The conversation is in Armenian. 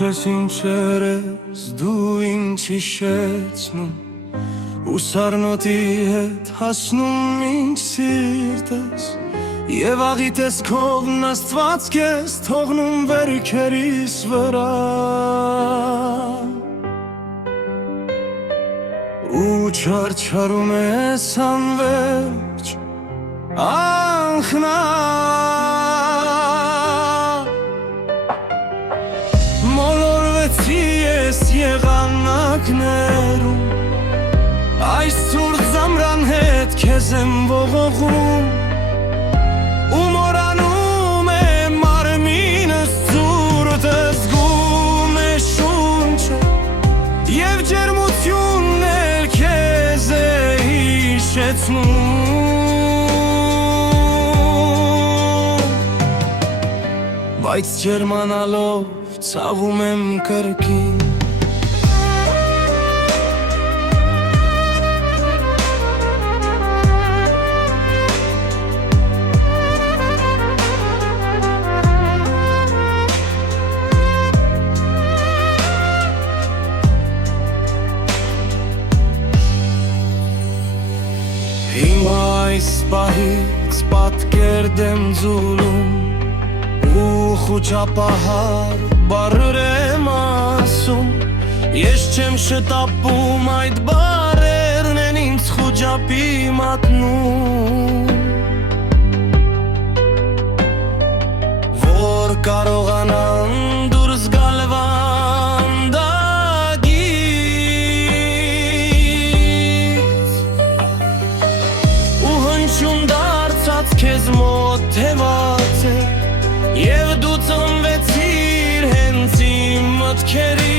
չես ինչեր ես դու ինչ հիշեցնում ու սառնոտի հետ հասնում ինչ սիրտես Եվ աղիտ ես քով նստված կես թողնում վերքերիս վրա ու չարչարում ես անվերջ անխնա Մոլորվեցի ես եղանակներում Այս ցուրտ զամրան հետ քեզ եմ ողողում ու մորանում եմ մարմինս ցուրտ զգում է շունչը Եվ ջերմությունն էլ քեզ է հիշեցնում Բայց ջերմանալով ցավում եմ կրկին Հիմա այս պահից պատկերդ եմ ձուլում ու խուճապահար բառեր եմ ասում Ես չեմ շտապում այդ բառերն են ինձ խուճապի մատնում Որ կարողանան դուրս գալ Հնչյուն դարձած քեզ մոտ թևած է Եվ դու ծնվեցիր հենց իմ մտքերի